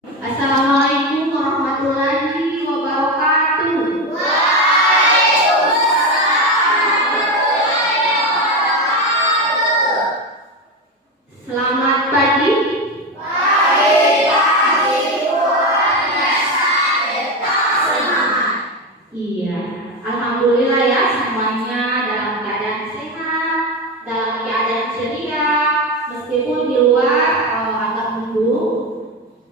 Assalamualaikum warahmatullahi wabarakatuh. Selamat pagi. Iya, alhamdulillah ya semuanya dalam keadaan sehat, dalam keadaan ceria, meskipun di luar agak mendung.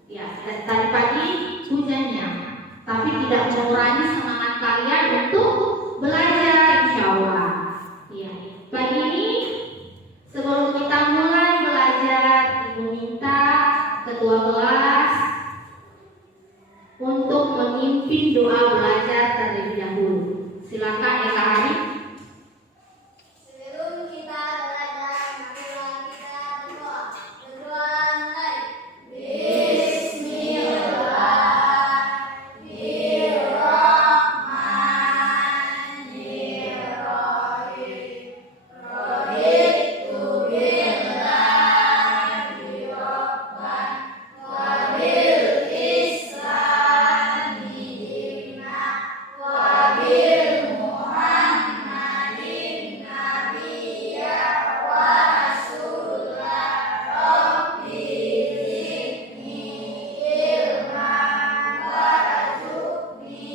Ya, dan tadi pagi hujannya, tapi tidak mengurangi semangat kalian untuk belajar, insya Allah. Ya, pagi ini sebelum kita mulai belajar, Ibu minta ketua kelas untuk memimpin doa belajar terlebih dahulu. Silakan Eka Hari. Sebelum kita belajar, marilah kita berdoa. Berdoa mulai. Bismillahirrahmanirrahim. Raditu billahi rabban wa bil islami dinan wa bil Muhammadin nabiyya wa rasulah. Rabbi zidni ilman warzuqni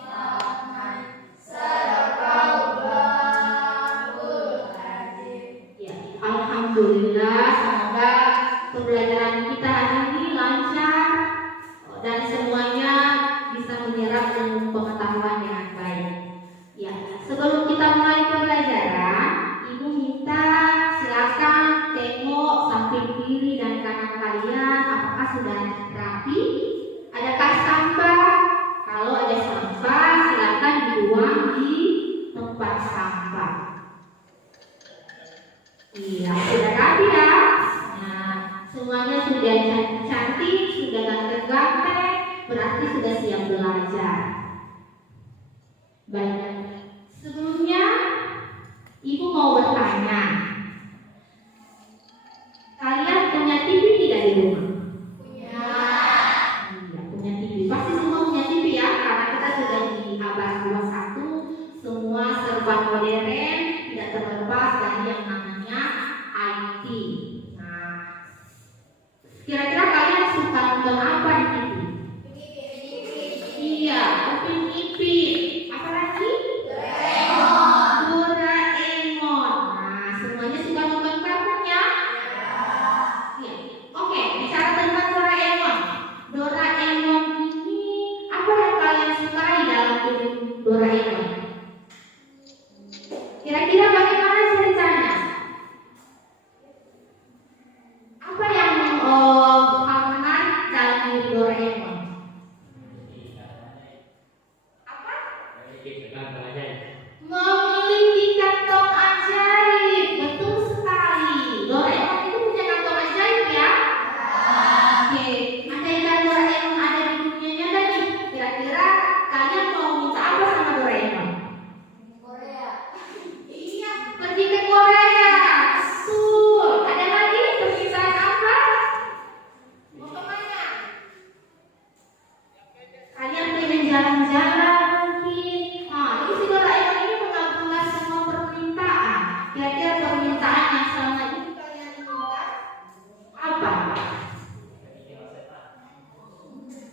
fahman. Sadaqallahul azim. Ya, alhamdulillah, semoga pembelajaran kita hari ini lancar dan semuanya bisa menyerap ilmu pengetahuan dengan baik. Ya, sebelum kita mulai pembelajaran, Ibu minta silakan tengok samping kiri dan kanan kalian apakah sudah rapi, adakah sampah. Kalau ada sampah, silakan dibuang di tempat sampah. Iya, sudah rapi ya. Nah, semuanya sudah cantik, sudah ganteng-ganteng, berarti sudah siap belajar. Baik, sebelumnya Ibu mau bertanya, kalian punya TV tidak di rumah? Punya. Iya, punya TV. Pasti semua punya TV ya, karena kita sudah di abad 21, semua serba modern, tidak terlepas dari yang namanya IT. Nah, kira-kira kalian suka nonton apa di TV? Iya, Upin Ipin. Apa lagi? Doraemon. Nah, semuanya suka nonton kartun ya? Iya. Oke, bicara tentang Doraemon. Doraemon ini apa yang kalian sukai dalam film Doraemon? Kira-kira bagaimana ceritanya? Apa yang hal menarik dalam film Doraemon? Apa? Memiliki kantong ajaib. Betul sekali. Doraemon itu punya kantong ajaib ya? Oke, andaikan Doraemon ada di dunia nyata nih, kira-kira kalian mau minta apa sama Doraemon? Korea. Iya, pergi ke Korea. Betul. Ada lagi permintaan apa? Mau kemana? Kalian pengen jalan-jalan mungkin. Nah, ini si Doraemon ini mengabulkan semua permintaan. Kira-kira permintaan yang selama ini kalian minta apa?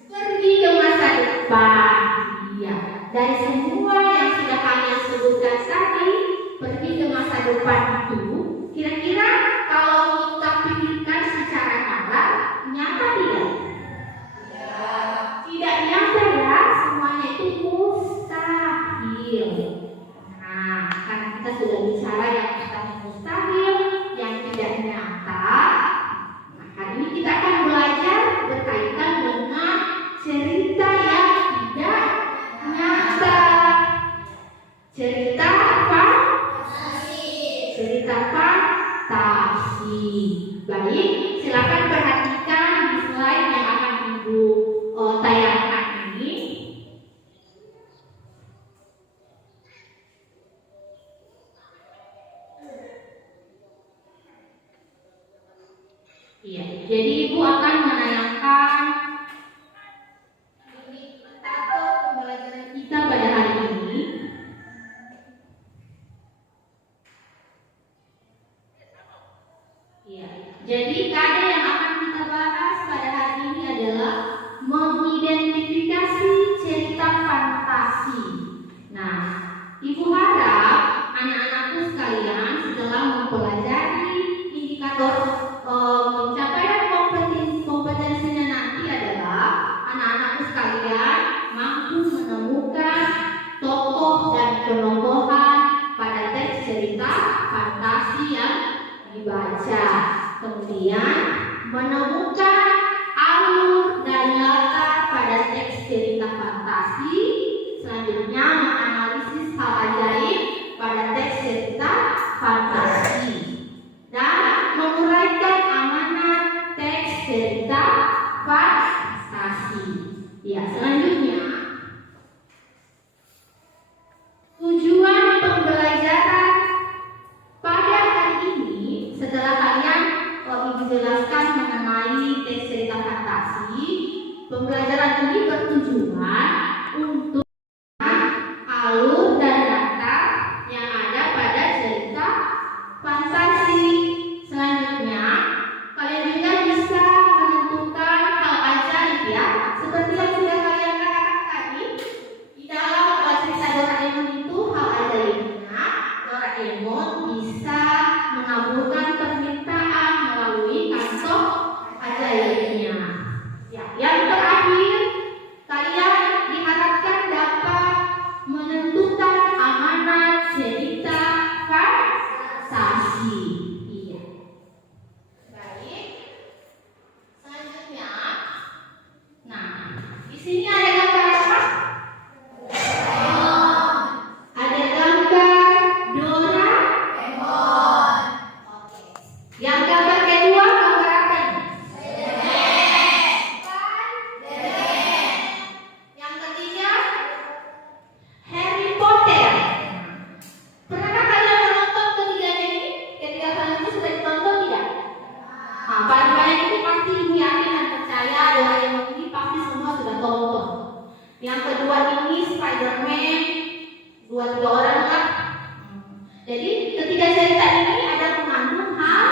Pergi ke masa depan. Iya. Dari semua yang sudah kalian sebutkan tadi, pergi ke masa depan itu, kira-kira kalau kita pikirkan secara nalar, nyata tidak? Tidak nyata ya, semuanya itu mustahil. Nah, karena kita sudah bicara yang mustahil, yang tidak nyata. Nah, hari ini kita akan belajar berkaitan dengan cerita yang tidak nyata. Cerita apa? Cerita fantasi. Baik, silakan perhatikan di slide yang akan Ibu tayangkan ini. Iya, jadi Ibu akan menayangkan Jadi KD yang akan kita bahas pada hari ini adalah mengidentifikasi cerita fantasi. Nah, Ibu harap anak-anakku sekalian setelah mempelajari indikator pencapaian kompetensinya nanti adalah anak-anakku sekalian mampu menemukan tokoh dan penokohan pada teks cerita fantasi yang dibaca. Kemudian menemukan alur dan latar pada teks cerita fantasi. Selanjutnya menganalisis hal ajaib pada teks cerita fantasi dan menguraikan amanat teks cerita fantasi. Ya, selanjutnya tujuan pembelajaran pada hari ini setelah kalian dijelaskan mengenai teks cerita fantasi, pembelajaran ini bertujuan untuk alur dan latar yang ada pada cerita fantasi. Selanjutnya, kalian juga bisa menentukan hal ajaib ya, seperti yang sudah kalian katakan tadi. Di dalam cerita Doraemon itu hal ajaibnya, Doraemon bisa mengabulkan permintaan melalui kantong ajaibnya. Ya, yang terakhir, kalian diharapkan dapat menentukan amanat cerita fantasi. Iya. Baik. Selanjutnya, nah, di sini ada gambar apa? Ada gambar Doraemon. Oke. Yang gambar kedua gambar apa ini? Yang ketiga Harry Potter. Pernahkah kalian menonton ketiganya ini? Ketiga film ini sudah ditonton tidak? Nah, paling-paling ini pasti ibu yakin dan percaya Doraemon ini pasti semua sudah tonton. Yang kedua ini Spider-Man, 2-3 orang lah. Jadi ketiga cerita ini ada mengandung hal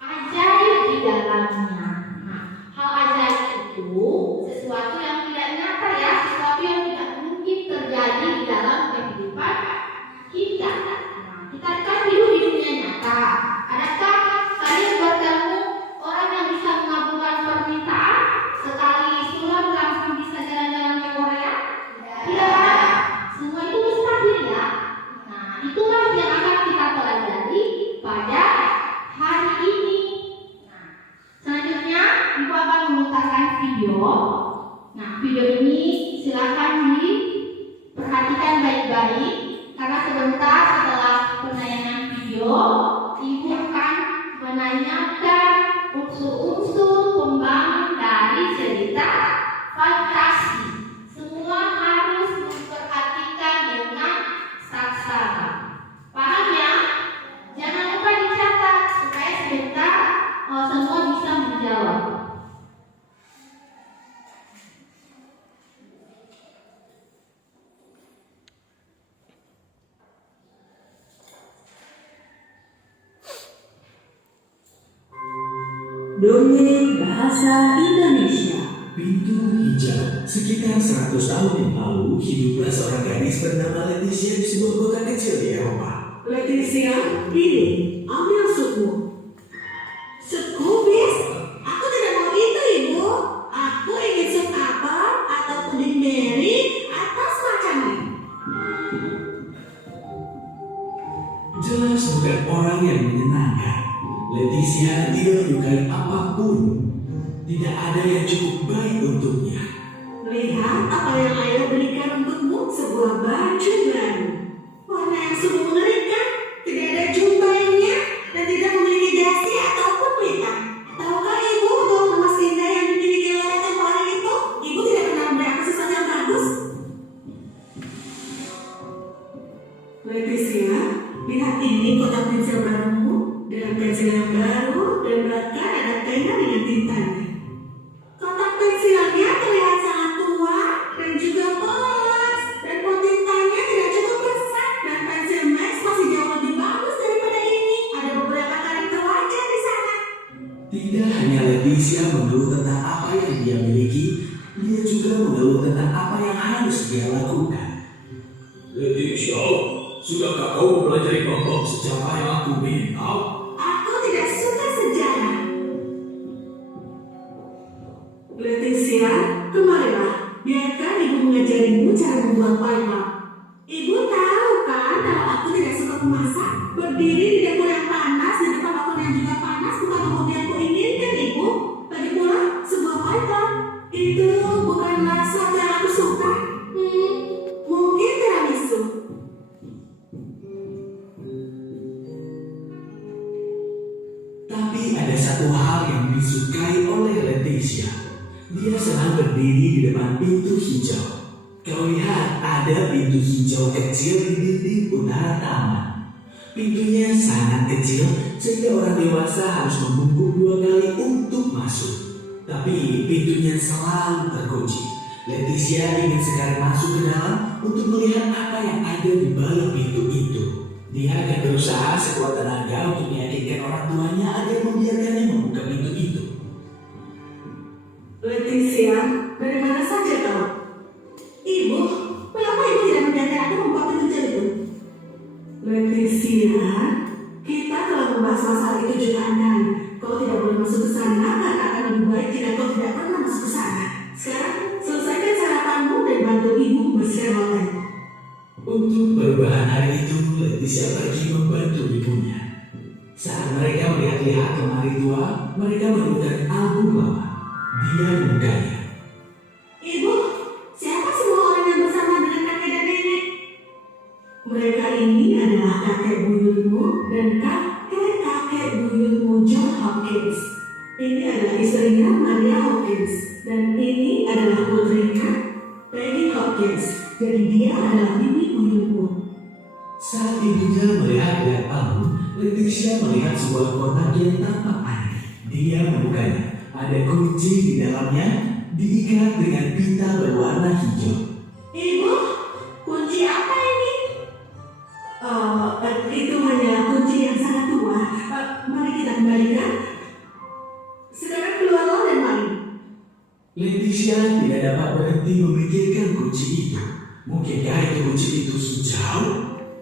ajaib di dalamnya. Nah, hal ajaib itu sesuatu yang tidak nyata ya, sesuatu yang tidak mungkin terjadi di dalam kehidupan kita. Nah, kita kan hidup di dunia nyata. Adakah kalian bertemu orang yang bisa mengabulkan permintaan sekali sulam langsung bisa jalan-jalan ke Korea? Tidak. Semua itu mustahil ya. Nah, itulah yang akan kita pelajari pada hari ini. Nah, selanjutnya ibu akan memutarkan video. Nah, video ini silakan diperhatikan baik-baik karena sebentar setelah penayangan video ibu akan menanyakan unsur-unsur pembangun dari cerita fantasi. Semua harus memperhatikan dengan saksama. Paham ya? Jangan lupa dicatat supaya sebentar semua bisa menjawab. Dongeng Bahasa Indonesia. Pintu Hijau. Sekitar 100 tahun yang lalu, hiduplah seorang gadis bernama Leticia di sebuah kota kecil di Eropa. Leticia, ini, ambil supmu. Sup kubis? Aku tidak mau itu, Ibu. Aku ingin sup apel atau puding beri atau semacamnya. Jelas bukan orang yang menyenangkan. Leticia tidak menyukai apapun. Tidak ada yang cukup baik untuknya. Lihat apa yang ayah berikan untukmu, sebuah baju baru. Warna yang sungguh mengerikan, tidak ada jubahnya dan tidak memiliki dasi ataupun pita. Tahukah Ibu gaun emas indah yang dimiliki oleh orang itu? Ibu tidak pernah memberi aku sesuatu yang bagus. Leticia, lihat ini kotak pensil barumu dengan pensil yang baru dan bahkan ada pena dengan tintanya. Kotak pensilnya terlihat sangat tua dan juga polos, dan pot tintanya tidak cukup besar, dan pensil Max masih jauh lebih bagus daripada ini. Ada beberapa karakter wajah di sana. Tidak hanya Leticia mengeluh tentang apa yang dia miliki, dia juga mengeluh tentang apa yang harus dia lakukan. Leticia, sudahkah kau mempelajari bab sejarah yang aku minta? Aku tidak suka sejarah. Leticia, kemarilah. Biarkan ibu mengajarimu cara membuat pie. Ibu tahu kan kalau aku tidak suka memasak. Berdiri di dapur yang panas, di depan oven yang juga panas, bukan hobi yang kuinginkan, Ibu. Lagi pula, sebuah pie itu bukanlah sesuatu yang aku suka. Mungkin tiramisu. Tapi ada satu hal yang disukai oleh Leticia. Dia senang berdiri di depan pintu hijau. Kau lihat ada pintu hijau kecil di dinding utara taman. Pintunya sangat kecil sehingga orang dewasa harus membungkuk 2 kali untuk masuk. Tapi pintunya selalu terkunci. Leticia ingin sekali masuk ke dalam untuk melihat apa yang ada di balik pintu itu. Dia akan berusaha sekuat tenaga untuk meyakinkan orang tuanya agar membiarkannya membuka pintu itu. Leticia, dari mana saja kau? Ibu, mengapa ibu tidak membiarkan aku membuka pintu itu? Leticia, kita telah membahas masalah itu jutaan kali. Kau tidak boleh masuk ke sana karena akan lebih baik jika kau tidak pernah masuk ke sana. Sekarang, selesaikan sarapanmu dan bantu ibu membersihkan loteng. Untuk perubahan hari itu, Leticia pergi membantu ibunya. Saat mereka melihat-lihat lemari tua, mereka menemukan album lama. Dia membukanya. Ibu, siapa semua orang yang bersama dengan kakek dan nenek? Mereka ini adalah kakek buyutmu dan kakek buyutmu John Hopkins. Ini adalah istrinya Maria Hopkins dan ini adalah putrinya Peggy Hopkins. Jadi dia adalah bibi buyutmu. Saat ibunya melihat album, Leticia melihat sebuah kotak yang tampak aneh. Dia membukanya. Ada kunci di dalamnya, diikat dengan pita berwarna hijau. Ibu, kunci apa ini? Itu hanya kunci yang sangat tua. Mari kita kembalikan. Sekarang keluarlah dan mari. Leticia tidak dapat berhenti memikirkan kunci itu. Mungkinkah itu kunci itu hijau?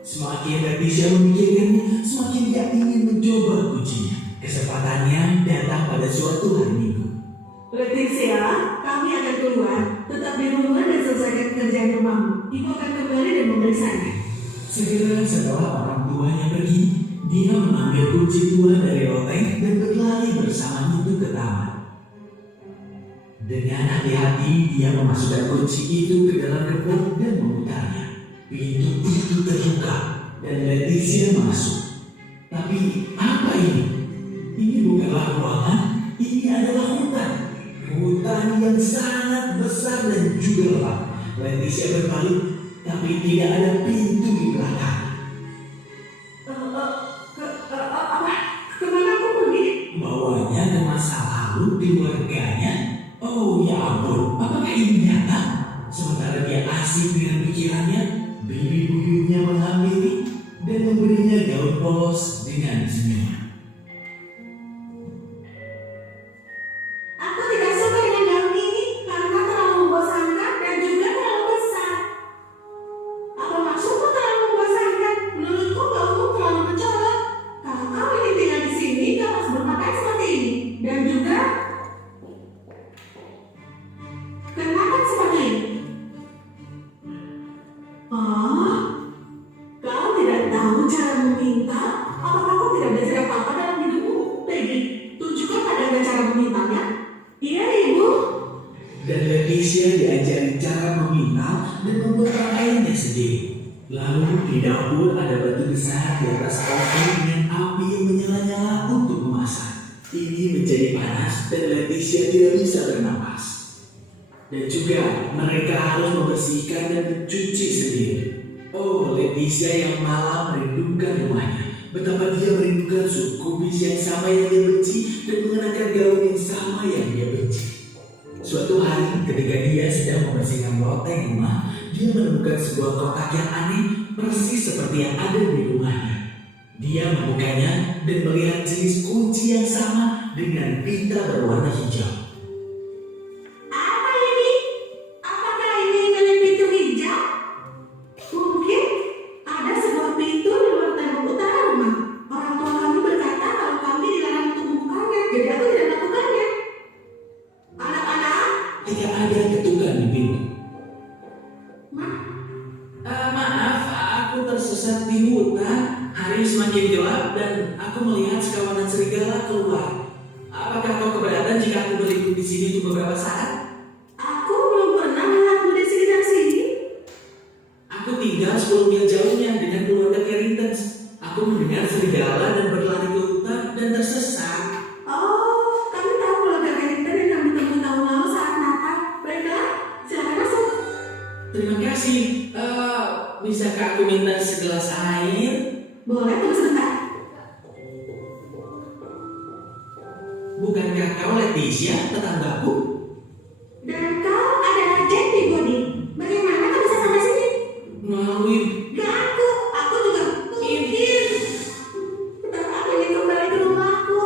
Semakin Leticia memikirkannya, semakin dia ingin mencoba kuncinya. Kesempatannya datang pada suatu hari Minggu. Leticia, kami akan keluar. Tetap di rumah dan selesaikan pekerjaan rumahmu. Ibu akan kembali dan memeriksanya. Segera setelah orang tuanya pergi, dia mengambil kunci tua dari loteng dan berlari bersama itu ke taman. Dengan hati-hati, dia memasukkan kunci itu ke dalam gembok dan memutarnya. Pintu itu terbuka dan Leticia masuk. Tapi apa ini? Ini bukanlah ruangan, ini adalah hutan. Hutan yang sangat besar dan juga gelap. Leticia berbalik, tapi tidak ada pintu di belakang. Kemana aku pergi? Bawanya ke masa lalu keluarganya. Oh ya ampun, apakah ini nyata? Sementara dia asik dengan pikirannya, bibi buyutnya menghampiri dan memberinya gaun polos dengan senyuman. Aku tidak suka dengan gaun ini karena terlalu membosankan dan juga terlalu besar. Apa maksudmu terlalu membosankan? Menurutku gaunmu terlalu mencolok. Kalau kau ingin tinggal di sini, kau harus berpakaian seperti ini. Dan juga kenakan seperti ini. Oh, kau tidak tahu cara meminta? Apakah kau tidak belajar apa-apa dalam hidupmu? Peggy, tunjukkan padaku cara memintanya. Iya, Ibu. Dan Leticia diajari cara memintal dan membuat pakaiannya sendiri. Lalu di dapur ada batu besar di atas oven dengan api yang menyala-nyala untuk memasak. Ini menjadi panas dan Leticia tidak bisa bernapas. Dan juga mereka harus membersihkan dan mencuci sendiri. Oh, Leticia yang malam merindukan rumahnya. Betapa dia merindukan suku kubis yang sama yang dia benci dan mengenakan gaun yang sama yang dia benci. Suatu hari ketika dia sedang membersihkan loteng rumah, dia menemukan sebuah kotak yang aneh persis seperti yang ada di rumahnya. Dia membukanya dan melihat jenis kunci yang sama dengan pita berwarna hijau. Apa ini? Apakah ini milik pintu hijau? Mungkin ada sebuah pintu di luar tembok utara rumah. Orang tua kami berkata kalau kami dilarang untuk membukanya, jadi aku tidak melakukannya. Anak-anak, Tidak ada ketukan di pintu. Ma, Maaf, aku tersesat di hutan. Hari semakin gelap dan aku melihat sekawanan serigala keluar. Apakah kau keberatan jika aku berlindung di sini untuk beberapa saat? aku belum pernah melihatmu di sekitar sini. Aku tinggal 10 mil jauhnya dengan keluarga Carringtons. Aku mendengar serigala dan berlari ke hutan dan tersesat. Oh, kami tahu keluarga Carrington yang kami temui tahun lalu saat Natal. Baiklah, silakan masuk. Terima kasih. Bisakah aku minta segelas air? Boleh, tunggu sebentar. Bukankah kau Leticia, tetanggaku? Dan kau adalah Jack Peabody. Bagaimana kau bisa sampai sini? Melalui Gak aku juga mungkin. Betapa aku ingin kembali ke rumahku.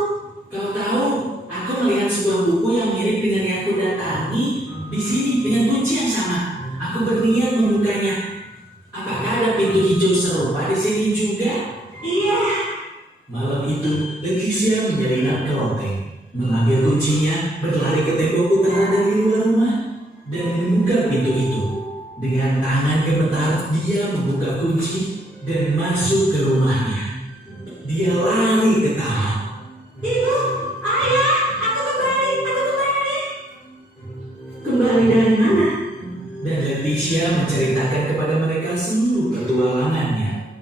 Kau tahu, aku melihat sebuah buku yang mirip dengan yang aku datangi di sini dengan kunci yang sama. Aku berniat membukanya. Apakah ada pintu hijau serupa di sini juga? Iya, Malam itu, Leticia menyelinap ke loteng, mengambil kuncinya, berlari ke tembok utara dari luar rumah, dan membuka pintu itu. Dengan tangan gemetar, dia membuka kunci dan masuk ke rumahnya. Dia lari ke taman. ibu, ayah, aku kembali. Kembali dari mana? Dan Leticia menceritakan kepada mereka seluruh petualangannya.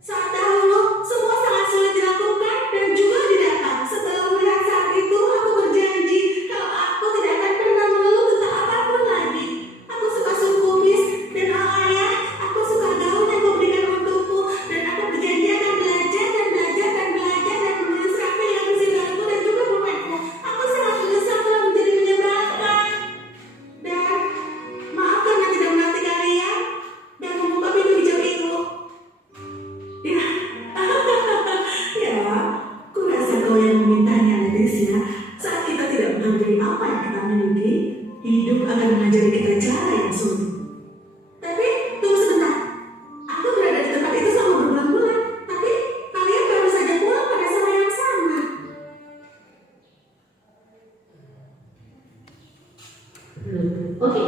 Saat dahulu, semua sangat sulit dilakukan dan juga didapat. Setelah melihat saat itu, aku berjanji kalau aku tidak akan pernah mengeluh tentang apapun lagi. Aku suka sup kubis dan ayah, aku suka gaun yang kau berikan untukku, dan aku berjanji akan belajar dan menulis rapi dengan pensilku dan juga pulpenku. Aku sangat menyesal telah menjadi menyebalkan. Dan maaf karena tidak melatih kalian dan membuka pintu hijau itu. Ya, ya, kurasa kau yang memintanya, Leticia. Saat kita tidak menghargai apa yang kita miliki, hidup akan mengajari kita cara yang sulit. Tapi, tunggu sebentar. Aku berada di tempat itu selama berbulan-bulan, tapi kalian baru saja pulang pada sore yang sama. Oke,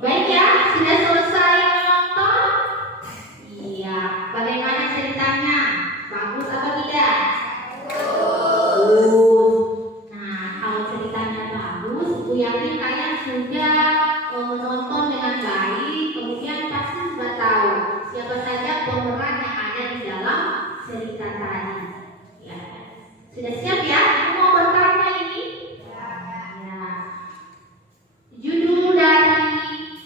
baik ya, sudah selesai menonton? Iya, bagaimana ceritanya? Bagus atau tidak? Bagus. Nah, kalau ceritanya bagus, aku yakin kalian sudah menonton dengan baik, kemudian pasti sudah tahu siapa saja pemeran yang ada di dalam cerita tadi. Ya, sudah siap ya? Aku mau bertanya ini. Ya. Judul dari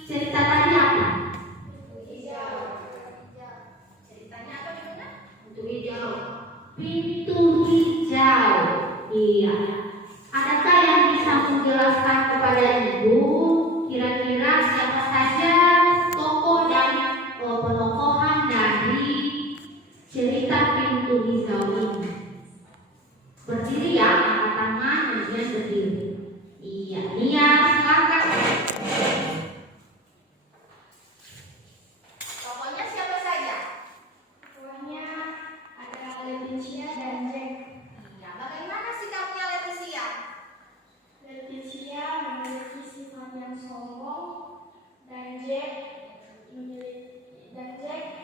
cerita tadi apa? Ceritanya apa judulnya? Pintu hijau. Pintu hijau. Iya. Adakah yang bisa menjelaskan kepada ibu kira-kira siapa saja tokoh dan penokohan dari cerita pintu hijau ini? Berdiri ya, angkat tangan, kemudian berdiri. Iya, Nia, silakan. Tokohnya siapa saja? Tokohnya ada Leticia dan Jack. Iya, bagaimana sikapnya Leticia? Leticia memiliki sifat yang sombong dan Jack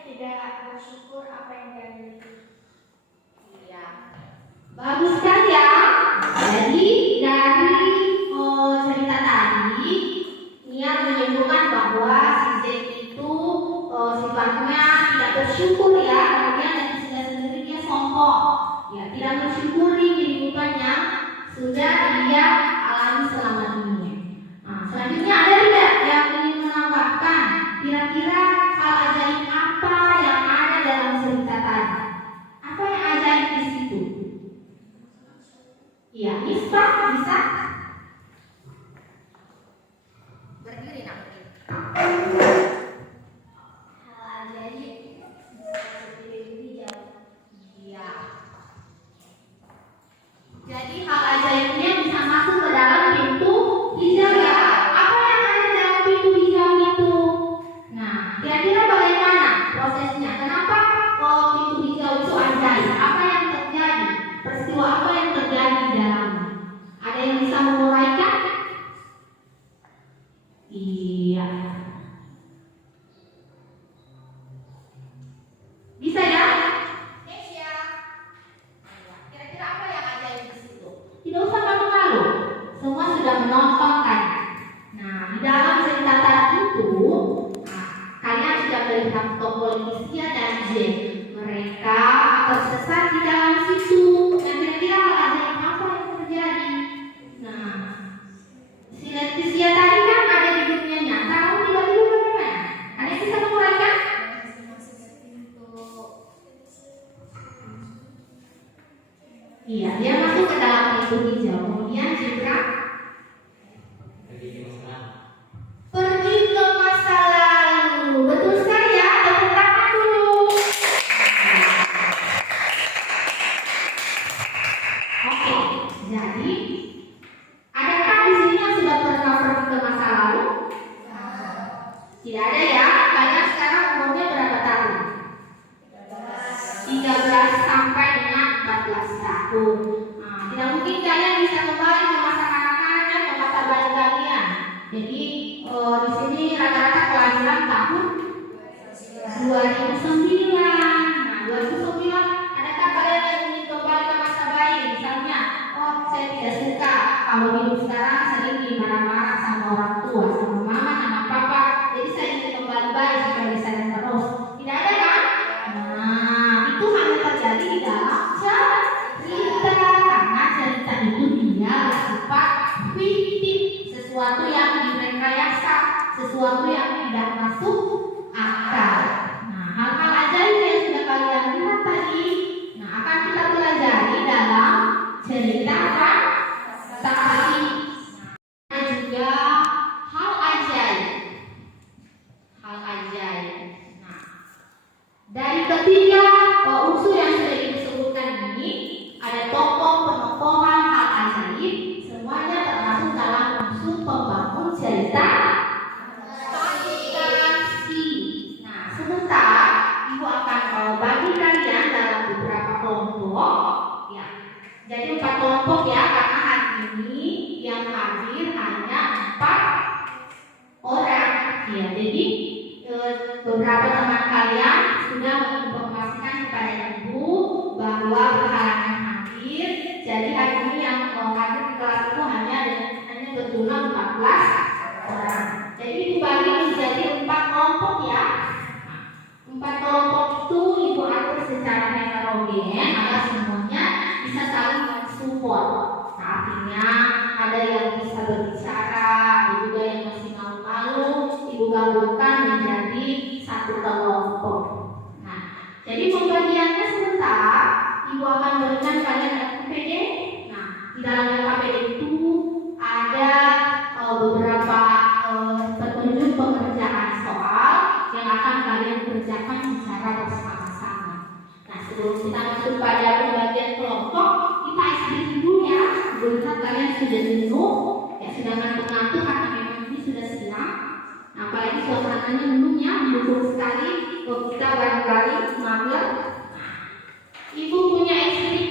tidak bersyukur apa yang dia miliki. Iya. Bagus kan ya? Jadi dari cerita tadi Nia menyimpulkan bahwa si Jack itu sifatnya tidak bersyukur ya, kemudian dari sisi sendiri dia sombong, ya tidak mensyukuri kehidupan yang sudah dia alami selama ini. Nah, selanjutnya ada tidak yang ingin menambahkan kira-kira hal ajaib apa yang ada dalam cerita tadi? Apa yang ajaib di situ? Ya, Misbah bisa berdiri nak berdiri. Hal ajaib seperti pintu hijau. menonton kan. Nah, di dalam cerita tadi itu, kalian sudah melihat tokoh Leticia dan Jen. Mereka tersesat di dalam situ. Dan kira-kira ajaib apa yang terjadi? Nah, si Leticia tadi kan ada di dunia nyata, lalu tiba-tiba bagaimana? Ada yang bisa menguraikan? Iya, dia masuk ke dalam pintu hijau. Kemudian Citra pergi ke masa lalu. Betul sekali ya, tepuk tangan dulu. Oke, jadi adakah di sini yang sudah pernah pergi ke masa lalu? Tidak ada ya. Kalian sekarang umurnya berapa tahun? 13 sampai dengan 14 tahun. Nah, tidak mungkin kalian bisa kembali ke masa kanak-kanak dan ke masa bayi kalian. Jadi di sini rata-rata kelahiran tahun 2009. Nah, 2009, adakah kalian yang ingin kembali ke masa bayi? Misalnya, saya tidak suka kalau hidup sekarang sering dimarah-marah sama orang tua, sama mama, sama papa. Jadi saya ingin kembali bayi supaya disayang terus. Tidak ada kan? Nah, itu hanya terjadi di dalam cerita, karena cerita itu dia bersifat fiktif, sesuatu yang direkayasa, sesuatu yang tidak masuk akal. Nah, hal-hal ajaib yang sudah kalian lihat tadi, nah akan kita pelajari dalam cerita apa? Tadi. Nah, juga hal ajaib. Hal ajaib. Nah, dari ketiga unsur yang sudah disebutkan ini, ada tokoh penokohan hal ajaib, semuanya termasuk dalam unsur pembangun cerita fantasi. Nah, sebentar Ibu akan bagi kalian dalam beberapa kelompok. Ya, jadi 4 kelompok ya, karena hari ini yang hadir hanya 4 orang. Ya, jadi beberapa teman kalian sudah menginformasikan kepada Ibu bahwa berhalangan hadir. Jadi hari ini yang hadir di kelas itu hanya berjumlah 14 orang. Jadi Ibu bagi menjadi 4 kelompok ya. 4 kelompok itu Ibu atur secara heterogen agar semuanya bisa saling mensupport. Nah, artinya ada yang bisa berbicara, ada juga yang masih malu-malu. Ibu gabungkan menjadi 1 kelompok. Nah, jadi pembagiannya sebentar. Ibu akan berikan kalian LKPD. Nah, di dalam LKPD itu ada beberapa petunjuk pengerjaan soal yang akan kalian kerjakan secara bersama-sama. Nah, sebelum kita masuk pada pembagian kelompok, kita istirahat dulu ya. Lihat kalian sudah jenuh, ya sudah ngantuk-ngantuk karena memang ini sudah siang. Nah, apalagi suasananya dulunya mendukung sekali. Kita bareng-bareng mager. Ibu punya istri.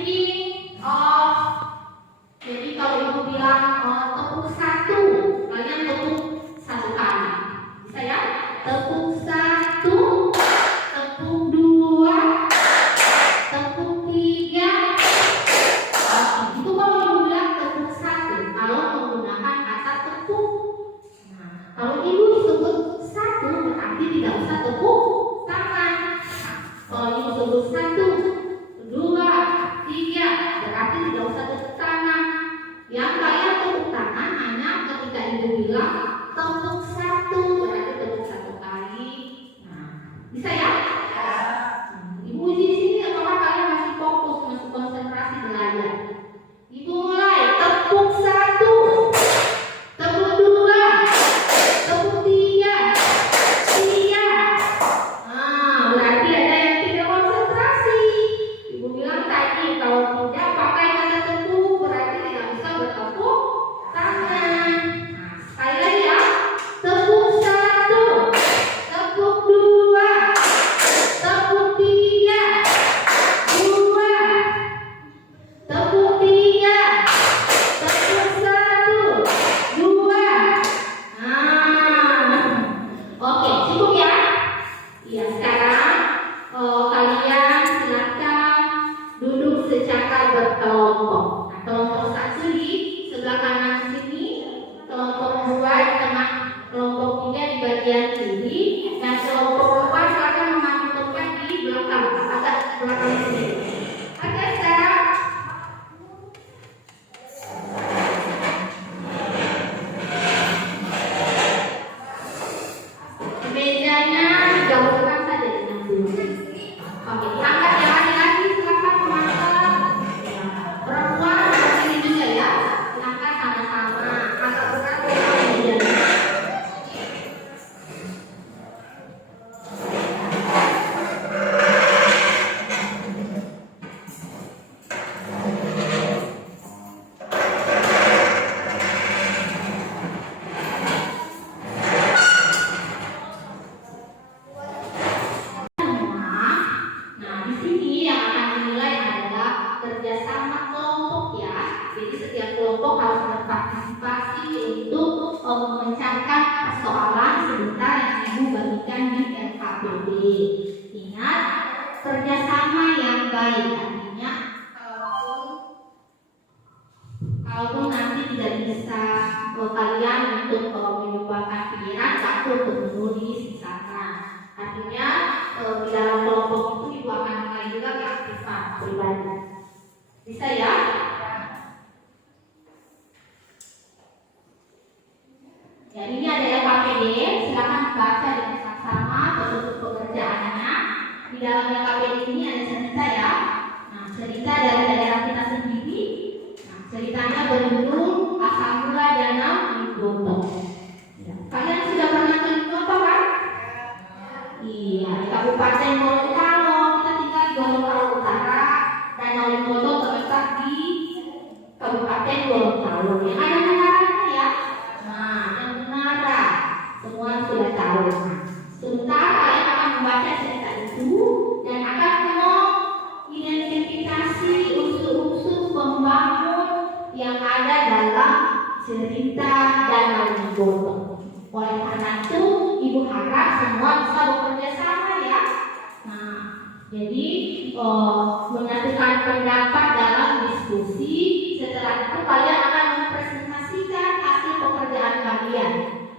Jadi kalau Ibu bilang tepuk 1, kalian tepuk 1 kali. Bisa ya? Tepuk 1, tepuk 2, tepuk 3. Itu kalau Ibu bilang tepuk 1, kalau menggunakan kata tepuk. Nah, kalau Ibu sebut 1, berarti tidak usah tepuk tangan. Nah, kalau Ibu sebut 1, 2, 3, memecahkan persoalan sebentar yang ibu bagikan di LKPD. Ingat, kerjasama yang baik artinya kalaupun nanti tidak bisa kalian untuk menyumbangkan pikiran satu untuk menulis misalkan, artinya di dalam kelompok itu ibu akan mulai juga keaktifan pribadi. Bisa ya? Ya, ini ada LKPD, silakan baca dengan sama bentuk pekerjaannya. Di dalam LKPD ini ada cerita ya. Nah, cerita dari daerah kita sendiri. Nah, ceritanya berjudul Asal Mula Danau Limboto. Ya. Kalian sudah pernah ke Limboto kan? Iya, di Kabupaten Gorontalo. Kita tinggal di Gorontalo Utara. Danau Limboto terletak di Kabupaten Gorontalo. Yang ada menaranya ya. Nah, yang menara semua sudah tahu. Sebentar kalian akan membaca cerita itu dan akan mengidentifikasi unsur-unsur pembangun yang ada dalam cerita Danau Limboto. Oleh karena itu, ibu harap semua bisa bekerja sama ya. Nah, jadi menyatukan pendapat dalam diskusi. Setelah itu kalian akan mempresentasikan hasil pekerjaan kalian.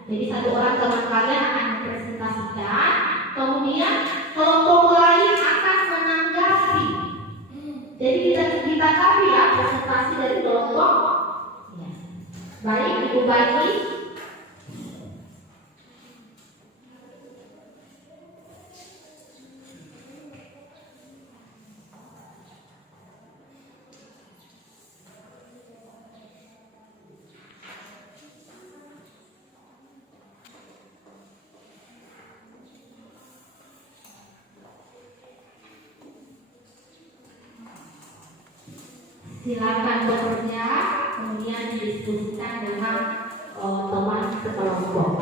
Jadi satu orang teman kalian akan mempresentasikan, kemudian kelompok lain akan menanggapi. Jadi kita tanggapi ya presentasi dari kelompok. Ya. Baik, ibu bagi. Silakan bekerja, kemudian didiskusikan dengan teman sekelompok.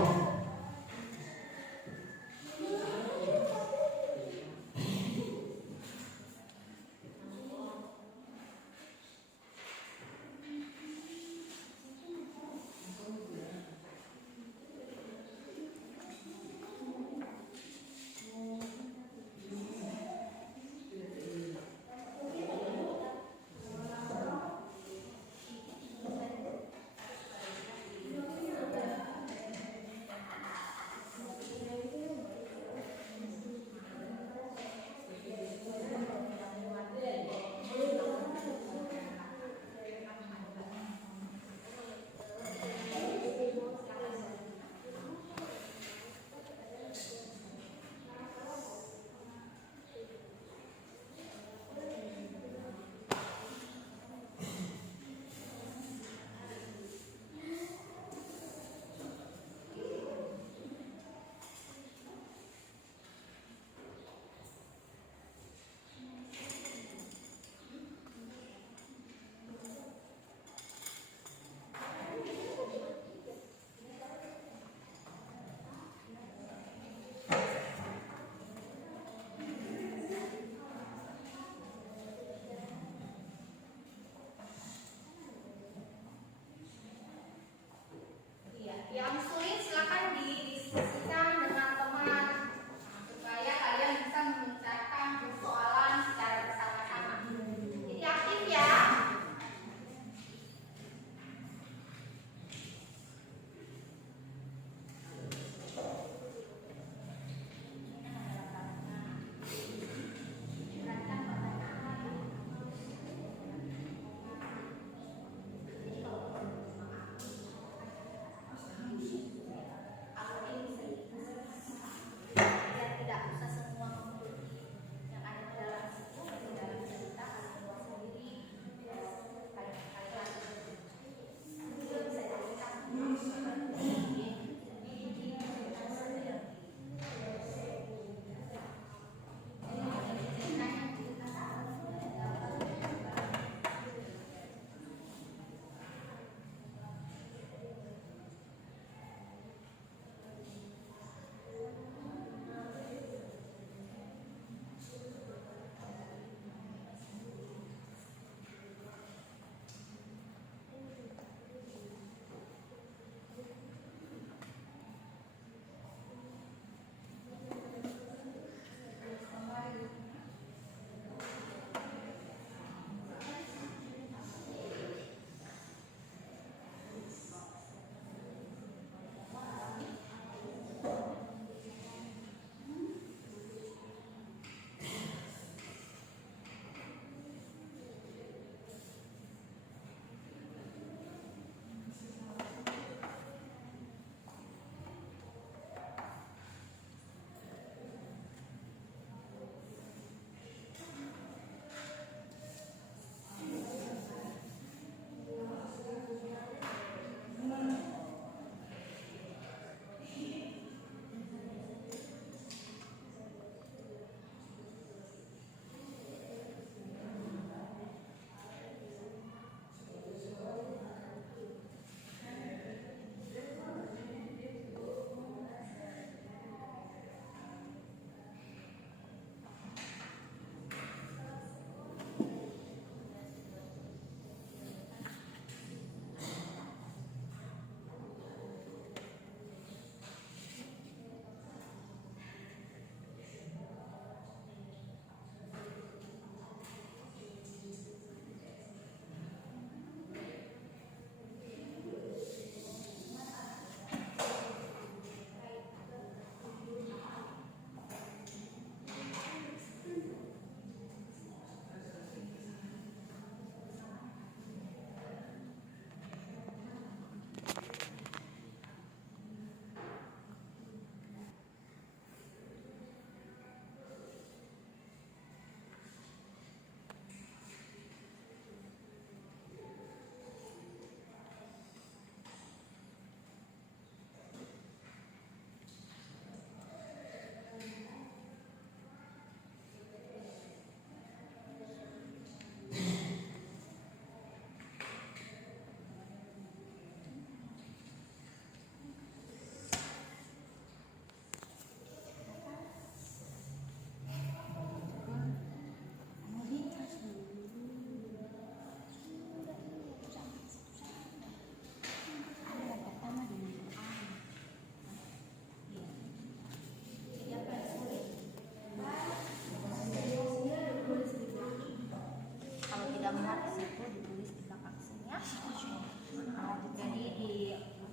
Jadi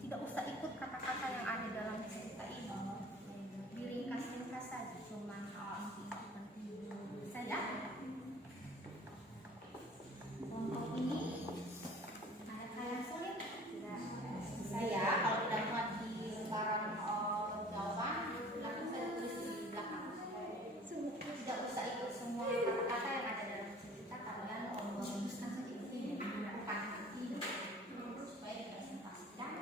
tidak usah ikut kata-kata yang ada dalam cerita ini. Diringkas-ringkas saja, cuman inti-inti saja. Untuk ini ada yang sulit. Saya kalau tidak muat di lembaran jawaban, langsung saya tulis di belakang. Tidak usah ikut semua kata-kata yang ada dalam cerita, kalian merumuskan saja intinya, bukan arti supaya dipresentasikan.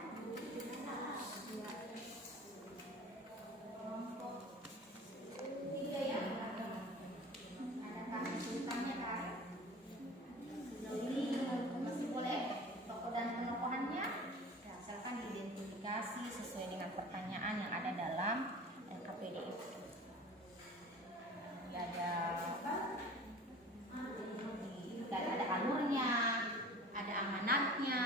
Kelompok 3 ya, adakah kesulitannya kan? Sejauh ini masih boleh tokoh dan penokohannya, asalkan diidentifikasi sesuai dengan pertanyaan yang ada dalam LKPD. Ada alurnya, ada amanatnya.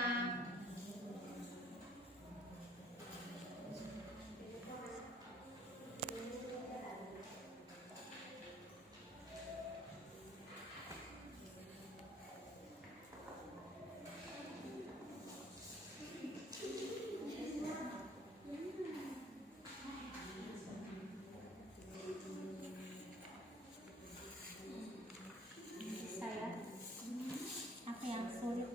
Apa yang sulit?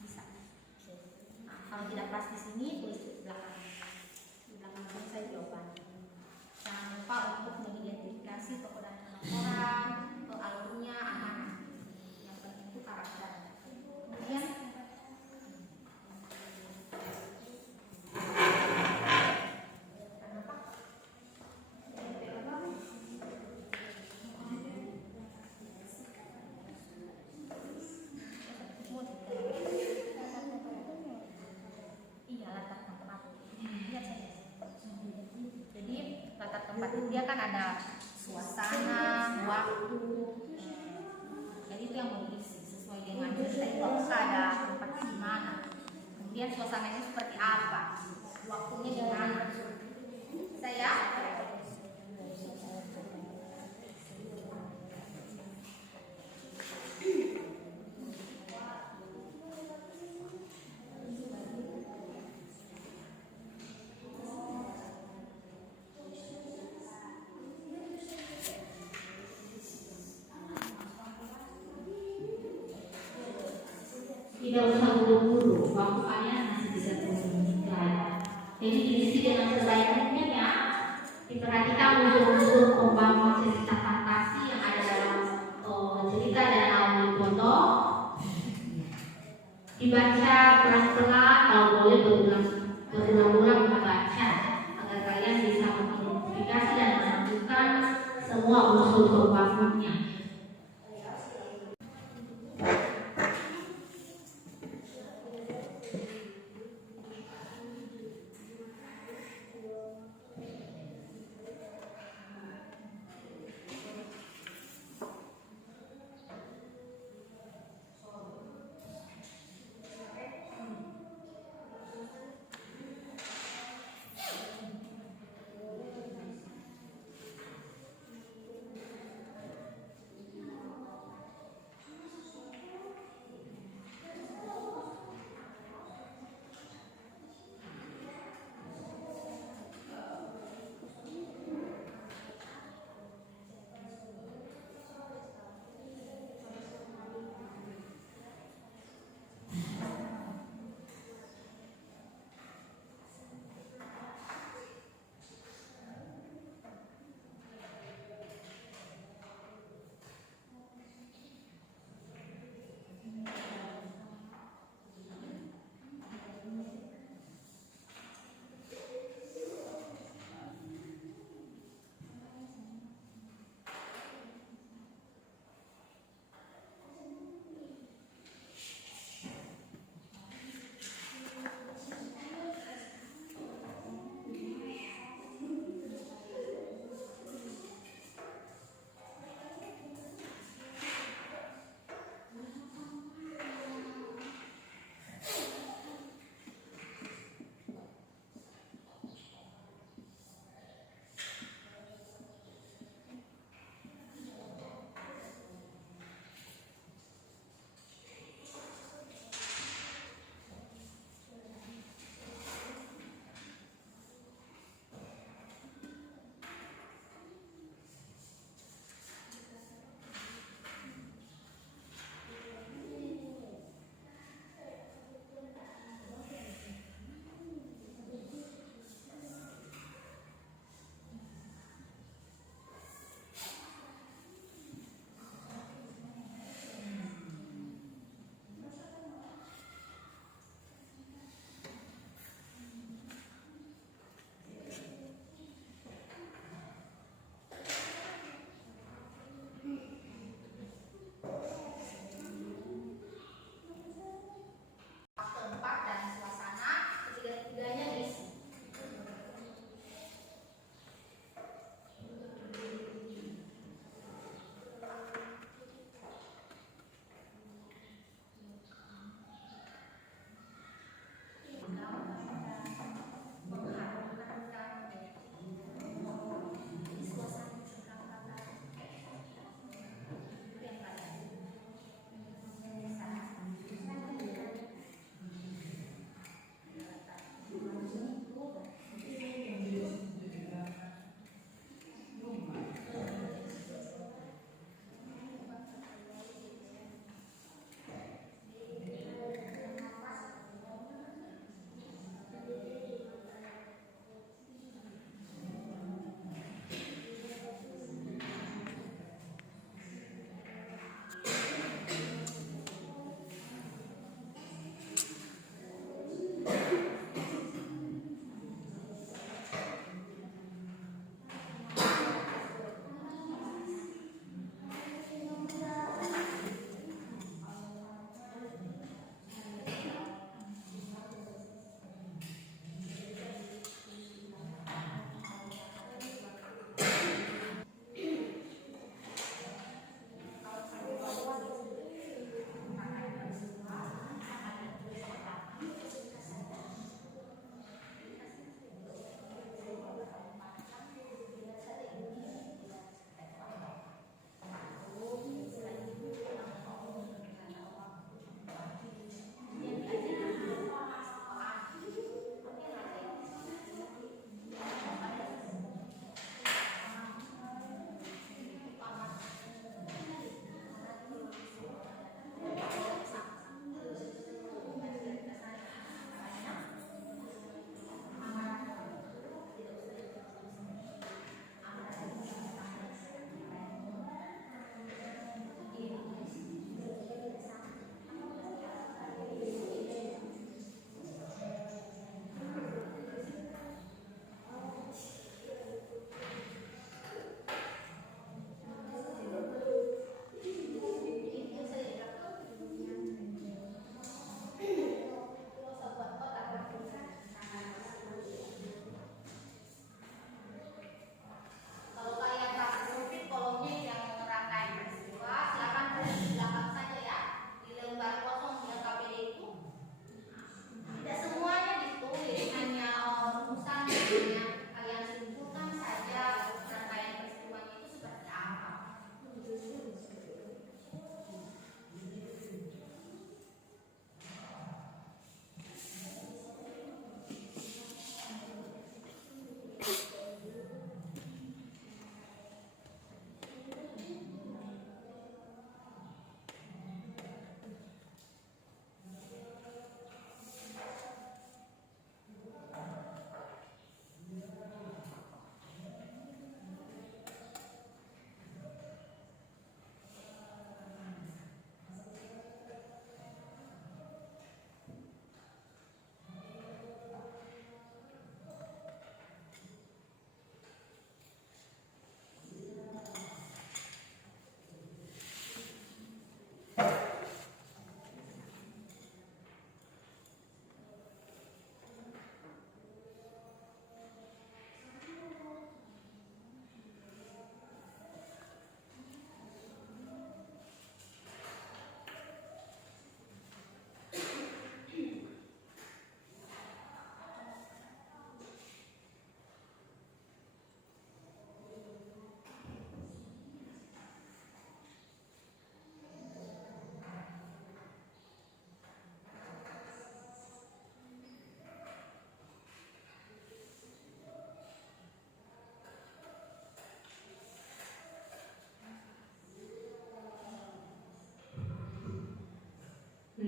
Bisa. Nah, kalau tidak pas di sini, tulis di belakang. Di belakang ini saya jawaban. Jangan lupa untuk mengidentifikasi tokoh dan penokohan, atau alurnya, amanah. Yang penting itu karakter. Kemudian jadi latar tempat itu dia kan ada suasana, waktu, jadi itu yang mau diisi sesuai dengan cerita itu. Apakah ada tempatnya di mana, kemudian suasananya seperti apa, waktunya di mana. Saya tidak usah buru-buru, waktu kalian masih bisa terus. Jadi diisi dengan sebaik mungkin ya. Diperhatikan unsur-unsur pembangun cerita fantasi yang ada dalam cerita dan audio foto. Dibaca pelan-pelan, kalau boleh berulang-ulang membaca agar kalian bisa mengidentifikasi dan menentukan semua unsur pembangunnya.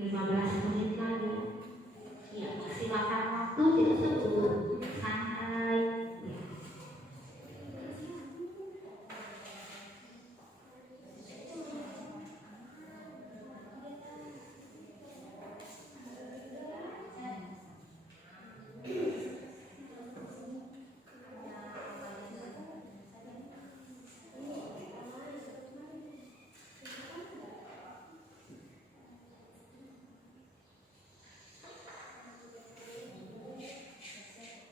15 menit lagi. Ya, silakan waktu tersebut santai. Ya.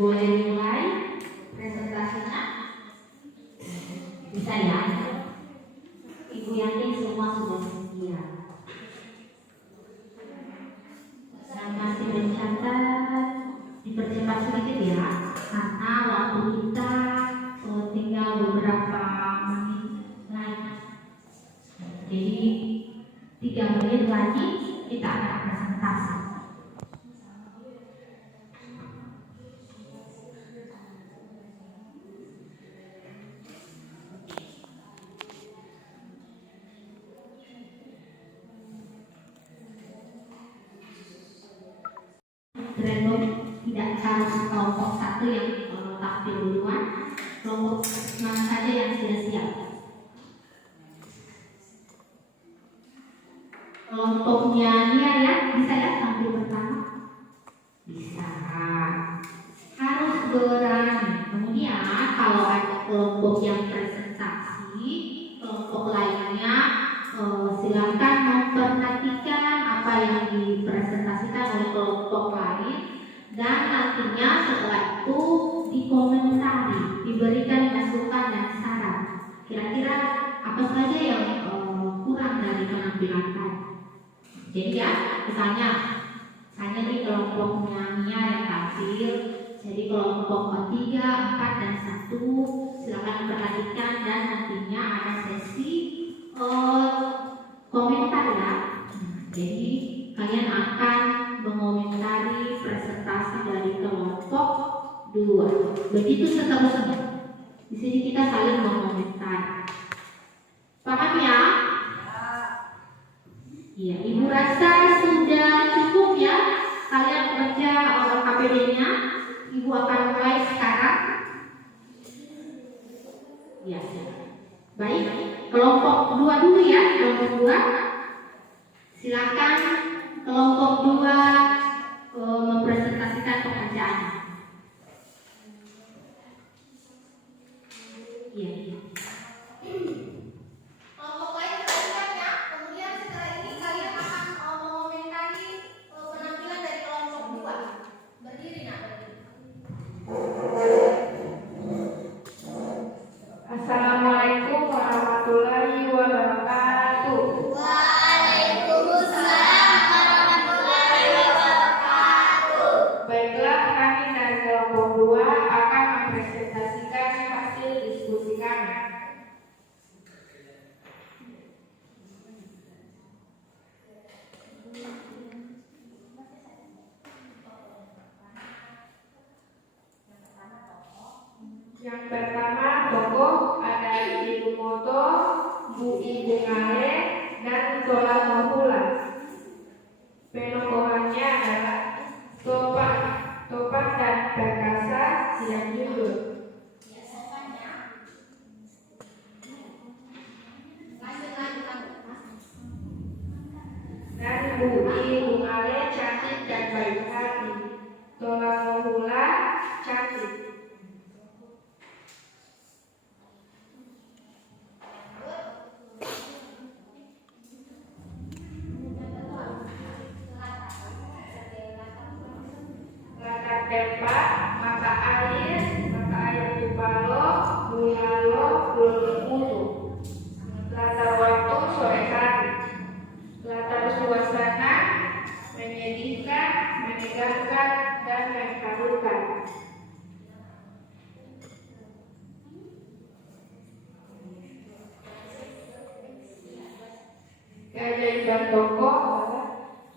Boleh mulai presentasinya? Bisa ya? Ibu yakin semua sudah sedia. Dan masih mencatat, dipercepat sedikit ya, karena waktu kita tinggal beberapa menit lagi. Jadi 3 menit lagi kita akan presentasi. Random, tidak harus kelompok satu yang tampil duluan, kelompok mana saja yang sudah siap. Kelompoknya Nia ya, bisa ya tampil pertama? Bisa. Harus berani. Kemudian kalau ada kelompok yang presentasi, kelompok lainnya silakan memperhatikan apa yang dipresentasikan oleh kelompok lain dan nantinya setelah itu dikomentari, diberikan masukan dan saran. Kira-kira apa saja yang kurang dari penampilan tadi. Jadi ya, misalnya di kelompoknya Nia yang tampil, jadi kelompok 3, 4, dan 1 silakan perhatikan dan nantinya ada sesi komentar ya. Jadi kalian akan mengomentari presentasi dari kelompok 2. Begitu seterusnya. Di sini kita saling mengomentari. Paham ya? Iya, Ibu rasa sudah cukup ya. Kalian bekerja KPD-nya. Ibu akan mulai sekarang. Ya. Baik, kelompok 2 dulu ya. Kelompok 2. Silakan kelompok 2 mempresentasikan pekerjaannya. Iya. Kelompok lain perhatikan ya. Kemudian setelah ini kalian akan mengomentari penampilan dari kelompok 2. Berdiri nak, berdiri. Assalamualaikum warahmatullahi wabarakatuh. Waalaikumsalam warahmatullahi wabarakatuh. Baiklah, kami dari kelompok 2 akan mempresentasikan hasil diskusi kami. Yang pertama tokoh ada Ibu Moto, Bu Ibu Ngale, dan Tola Mohula. Penokohannya adalah Topak dan Perkasa siap jujur. Ya, sopan ya. Lanjut. Dan Bu Ibu Ngale cantik dan baik hati. Tola Mohula cantik. Latar tempat, mata air di palo, bulalo, belum mutu. Latar waktu sore hari. Latar suasana menyedihkan, menegangkan, dan mengharukan. Keajaiban tokoh adalah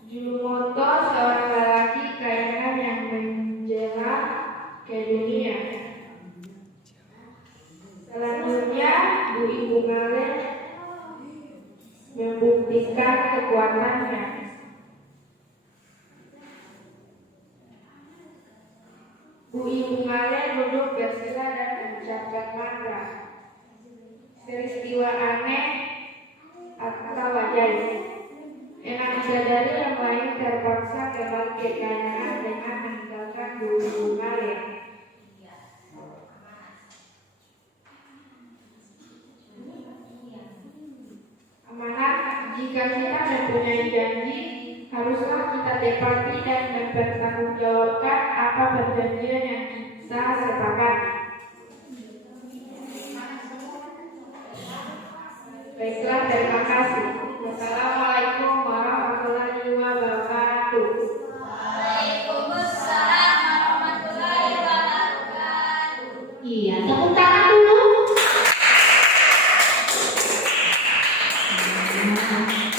Julumoto, seorang lelaki kayangan yang menjelang ke dunia. Selanjutnya, Bu Ibu Ngale membuktikan kekuatannya. Bu Ibu Ngale duduk bersila dan mengucapkan mantra. Peristiwa aneh atau ajaib. Enak sadari yang lain terpaksa kembali ke kayangan dengan meninggalkan Bu Ibu Ngale. Amanat, jika kita mempunyai janji, haruslah kita tepati dan mempertanggungjawabkan apa perjanjian yang sepakat. Baiklah, terima kasih. Wassalamualaikum warahmatullahi wabarakatuh. Waalaikumsalam warahmatullahi wabarakatuh. Iya, tepuk tangan dulu.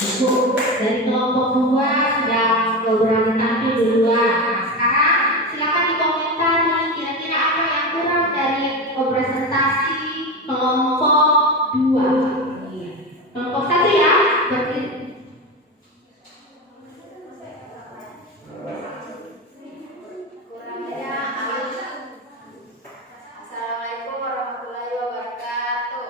Ibu dari kelompok 2 sedang berani tampil duluan. Nah, sekarang silakan dikomentari kira-kira apa yang kurang dari presentasi kelompok 2. Iya. Kelompok 1 ya, berdiri. Kurangnya Assalamualaikum warahmatullahi wabarakatuh.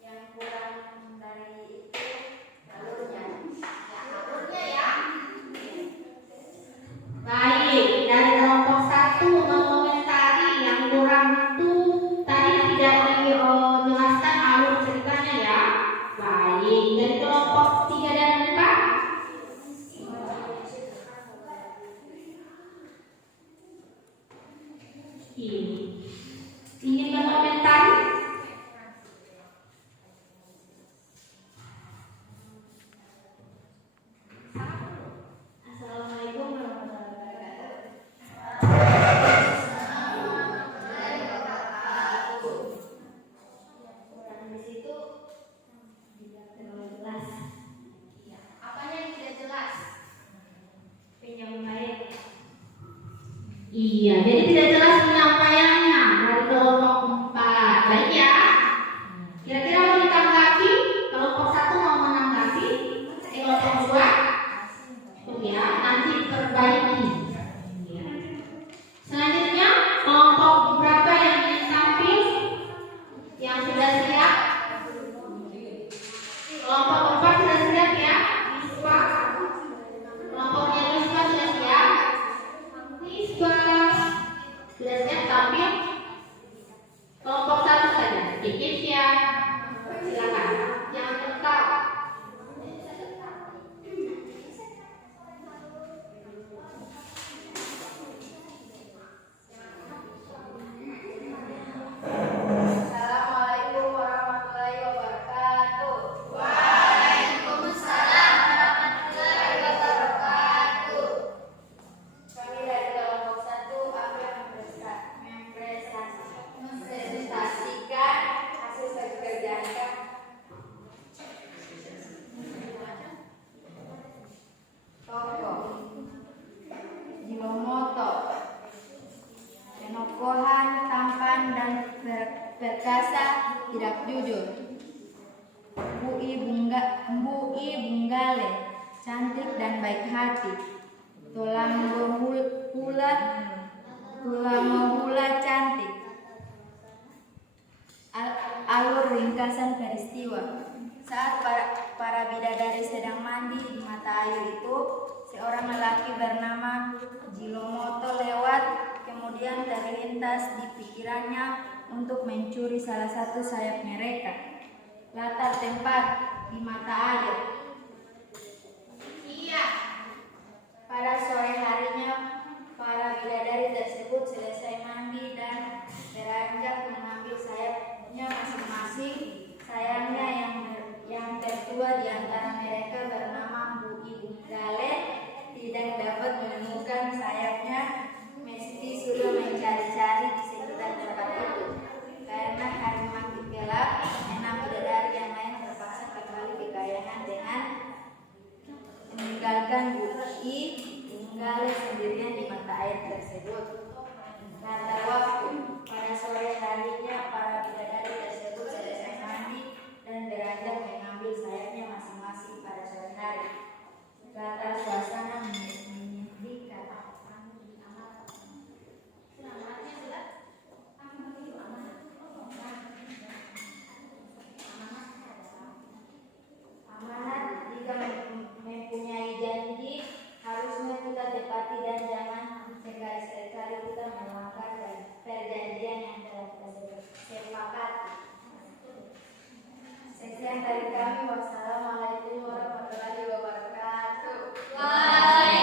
Yang kurang dari itu alurnya. Alurnya ya. Baik, dari kelompok 1 mengomentari yang kurang itu tadi tidak dijelaskan alur ceritanya ya. Baik, dari kelompok 3 dan 4. Ingin berkomentar? Assalamualaikum warahmatullahi wabarakatuh. Kurang di situ Tidak terlalu jelas. apanya yang tidak jelas? Penyampaian. Iya, jadi tidak jelas penyampaiannya dari kelompok 4. Baik ya. Kira-kira mau ditanggapi? Kelompok 1 mau menanggapi? Kelompok 2? Cukup ya, nanti diperbaiki. Iya. Selanjutnya, kelompok berapa yang ingin tampil? Yang sudah siap? Kelompok 4 sudah siap ya? Ispa? Kelompoknya Ispa sudah siap? Ispa sudah siap tampil? Kelompok 1 saja. Dikit ya. Silakan. Jangan tetap. Assalamualaikum warahmatullahi wabarakatuh. Waalaikumsalam warahmatullahi wabarakatuh. Kami dari kelompok 1 akan mempresentasikan hasil pekerjaan tokoh Jilomoto, penokohan, tampan dan perkasa, tidak jujur. Mbui Bunggale, cantik dan baik hati. Tulangohula cantik. Alur ringkasan peristiwa. Saat para bidadari sedang mandi di mata air itu, seorang lelaki bernama Jilomoto lewat, kemudian terlintas di pikirannya untuk mencuri salah satu sayap mereka. Latar tempat di mata air. Iya. Pada sore harinya, para bidadari tersebut selesai mandi dan beranjak mengambil sayapnya masing-masing. Sayangnya yang tertua di antara mereka bernama Mbui Bunggale tidak dapat menemukan sayapnya, mesti sudah mencari-cari di sekitar tempat itu. Karena hari makin gelap, 6 bidadari yang lain terpaksa kembali ke kayangan dengan meninggalkan Mbui Bunggale sendirian di mata air tersebut. Latar waktu. Pada sore harinya, para bidadari tersebut selesai mandi dan beranjak mengambil sayapnya masing-masing pada sore hari. Latar suasana menyedihkan. Amanat jika mempunyai janji harusnya kita tepati dan jangan sekali-sekali kita melanggar perjanjian yang telah kita sepakati. Sekian dari kami. Wassalamualaikum warahmatullahi wabarakatuh. Waalaikumsalam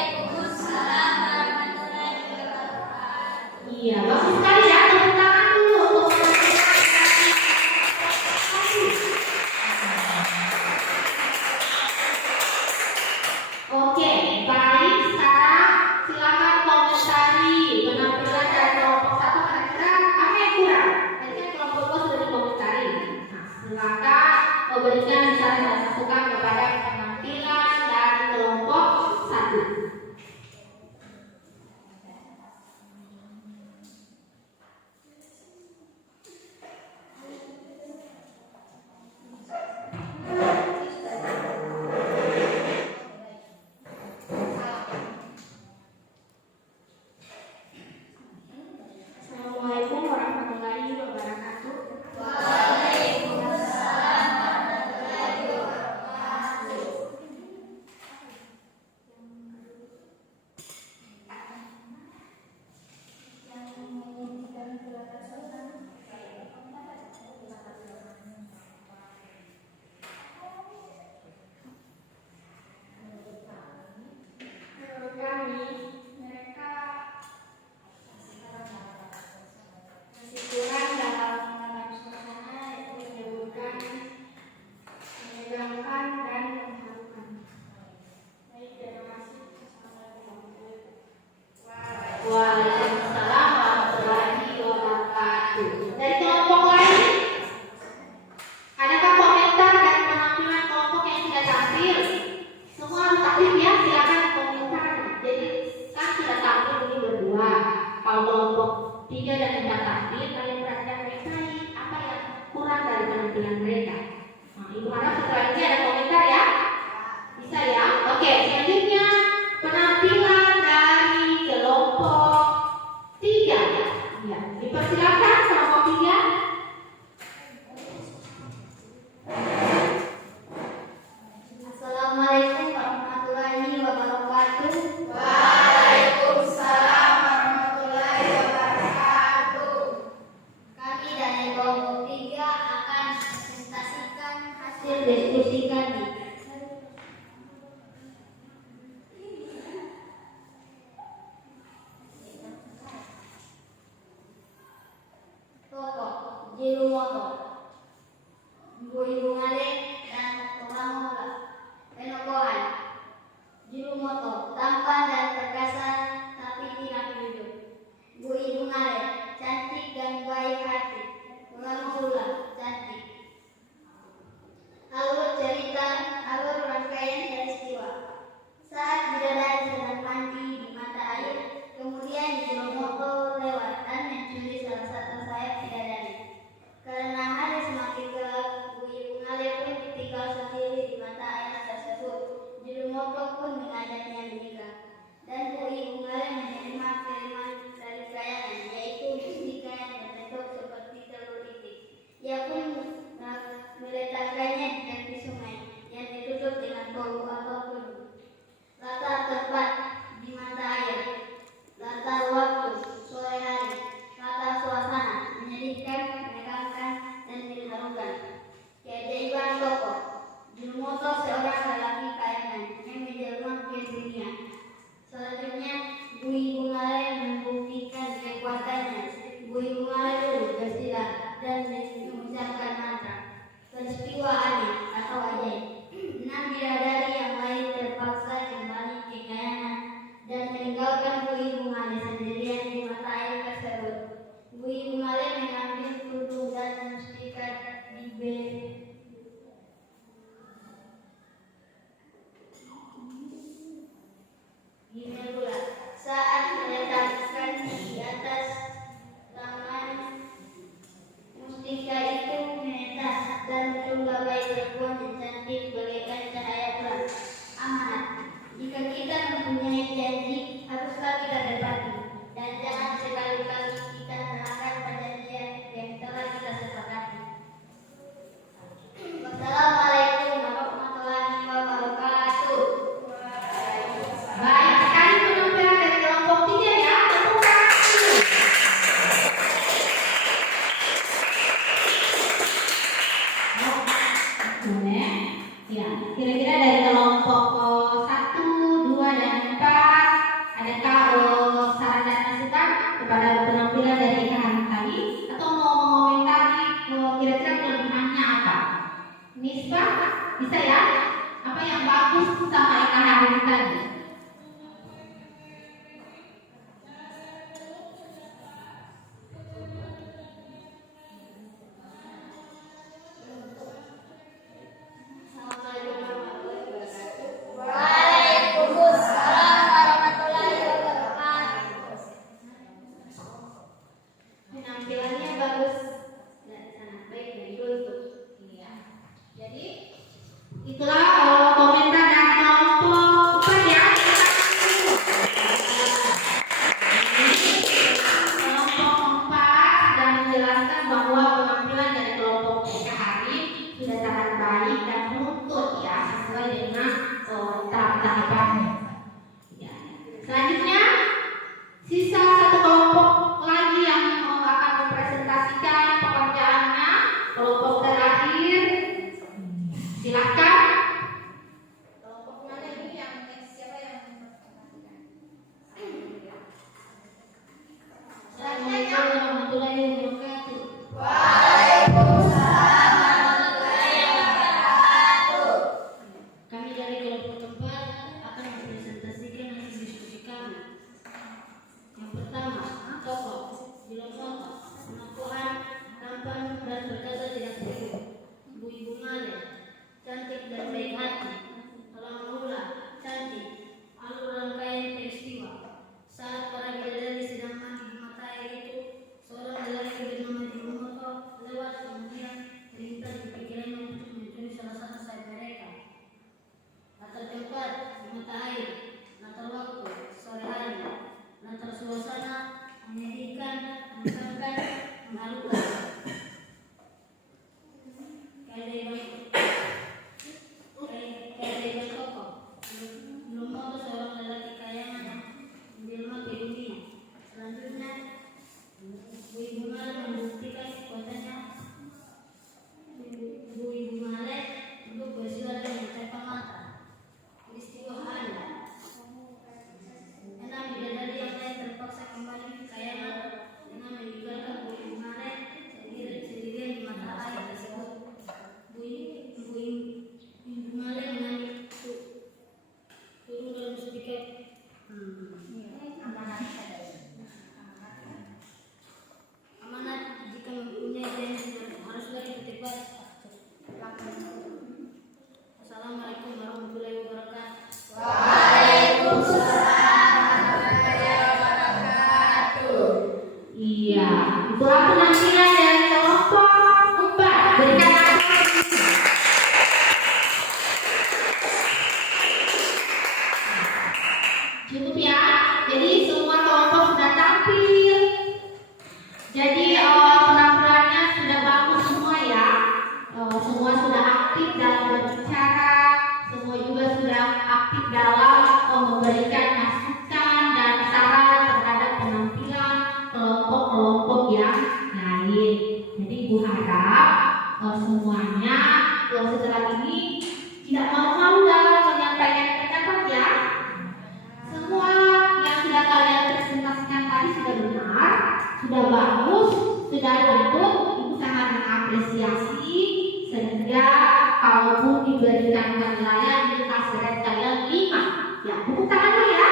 penampilan mereka. Nah, Ibu harap setelah ini ada komentar ya. Bisa ya? Oke, selanjutnya penampilan dari kelompok 3. Ya, dipersilakan kelompok 3. Assalamualaikum warahmatullahi wabarakatuh. Waalaikumsalam warahmatullahi wabarakatuh. Kami dari kelompok 3 akan presentasikan hasil diskusi kami. Tokoh Jirumoto, Ibu Ngale dan Toramola. Penokohan Jirumoto, tampan dan perkasa tapi tidak jujur. Ibu Ngale, cantik dan baik hati. Toramola, cantik. Alur cerita, alur rangkaian peristiwa. Saat bidadari sedang mandi di mata air, kemudian Jirumoto lewat dan mencuri salah satu sayap bidadari. Karena hari semakin gelap, Ibu Ngale pun ditinggal sendiri di mata air tersebut. Jirumoto pun mengajaknya menikah. Dan Ibu Ngale menerima kiriman dari kayangan, yaitu mustika yang berbentuk seperti telur itik. Ia pun meletakkannya di tepi sungai yang ditutup dengan bolu ataupun latar tempat di mata air, latar waktu, sore hari, latar suasana, menyedihkan, menegangkan, dan mengharukan. Keajaiban tokoh Jirumoto, seorang lelaki kayangan yang menjelma ke dunia. Selanjutnya, Ibu Ngale membuktikan kekuatannya. Ibu Ngale bersilat dan mengucapkan mantra. Peristiwa aneh atau ajaib. 6 bidadari yang lain terpaksa kembali ke kayangan dan meninggalkan Ibu Ngale sendirian di mata air tersebut. Ibu Ngale mengambil kerudung dan mustika di melulat. Saat meletakkan di atas tangan, mustika itu menetas dan berubah bayi perempuan yang cantik bagaikan cahaya bulan. Amanat, jika kita mempunyai janji, haruslah kita tepati. Dan jangan sekali-kali kita melanggar perjanjian yang telah kita sepakati. Wassalamualaikum warahmatullahi wabarakatuh. Baik sekali penampilan dari kelompok 3 ya. Tepuk tangan. Boleh. Ya, kira-kira dari kelompok 1, 2, dan 4 adakah saran dan masukan kepada penampilan dari Eka hari tadi atau mau mengomentari kira-kira kelebihannya apa? Nisba, bisa ya? Apa yang bagus sama Eka hari tadi? Assalamualaikum warahmatullahi wabarakatuh. Waalaikumsalam warahmatullahi wabarakatuh. Penampilannya bagus dan sangat baik dan itu. Ya. Jadi itulah komentar dari kelompok 4 ya. Kelompok 4 sudah menjelaskan bahwa penampilan dari kelompok Eka hari sudah sangat baik dan menuntut ya sesuai dengan tahap-tahapannya. Ya. Selanjutnya sisa satu kelompok lagi yang akan mempresentasikan pekerjaannya, kelompok terakhir. Silakan. Kelompok mana ini yang siapa yang mempresentasikan? Assalamualaikum warahmatullahi wabarakatuh. Waalaikumsalam warahmatullahi wabarakatuh. Kami dari kelompok 4 akan mempresentasikan hasil diskusi kami. Yang pertama, Jadi Ibu harap semuanya setelah ini tidak malu-malu dalam menyampaikan pendapat ya. Semua yang sudah kalian presentasikan tadi sudah benar, sudah bagus, sudah betul. Ibu sangat mengapresiasi, sehingga kalaupun diberikan penilaian di kasih kalian 5. Ya, tepuk tangan dulu ya.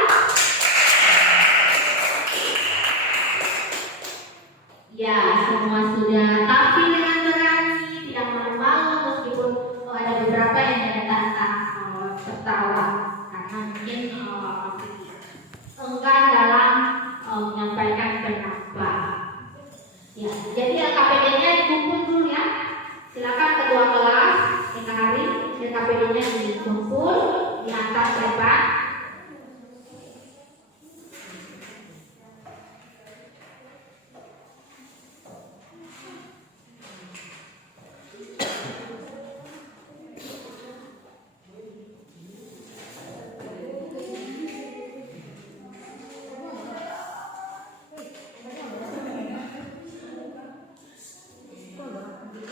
Ya, semua sudah tampil dengan berani, tidak malu-malu meskipun ada beberapa yang datang tertawa karena mungkin enggan dalam menyampaikan pendapat. Ya, jadi LKPD-nya dikumpul dulu ya. Silakan ketua kelas, hari LKPD-nya dikumpul di atas depan.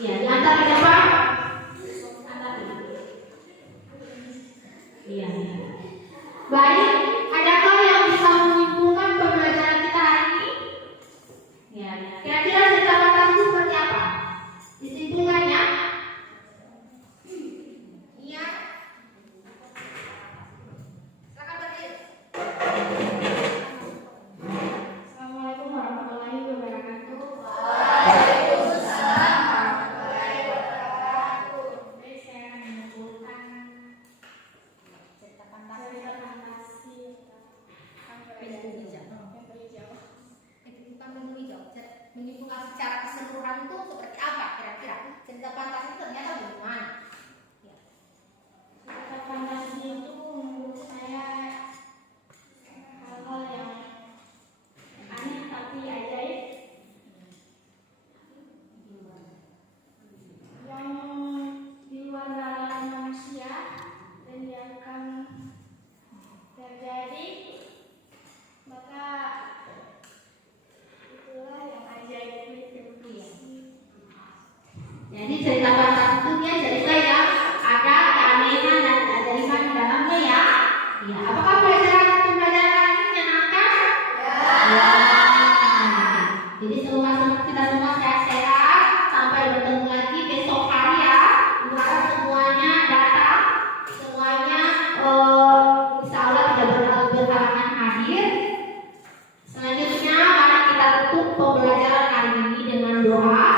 Ya, diantar ke depan. Iya. Baik, adakah yang bisa menyimpulkan pembelajaran kita hari ini? Ya, kira-kira cerita Pantas itu seperti apa? Disimpulkannya? Iya. Silakan berdiri. Assalamualaikum warahmatullahi wabarakatuh. Baik, saya akan menyimpulkan cerita fantasi menyimpulkan secara keseluruhan itu seperti apa kira-kira cerita fantasi ternyata bagaimana? Ya. cerita fantasi itu menurut saya hal-hal yang aneh tapi ajaib, yang di luar nalar manusia dan yang akan terjadi, maka itulah yang ajaib itu. Jadi cerita fantasi itu dia cerita yang ada keanehan dan keajaiban di dalamnya ya. Ya, apakah pembelajaran ini menyenangkan? Ya. Jadi kita semua sehat-sehat sampai bertemu lagi besok hari ya. Ibu harap semuanya datang, semuanya insya Allah tidak berhalangan hadir. Selanjutnya mari kita tutup pembelajaran hari ini dengan doa.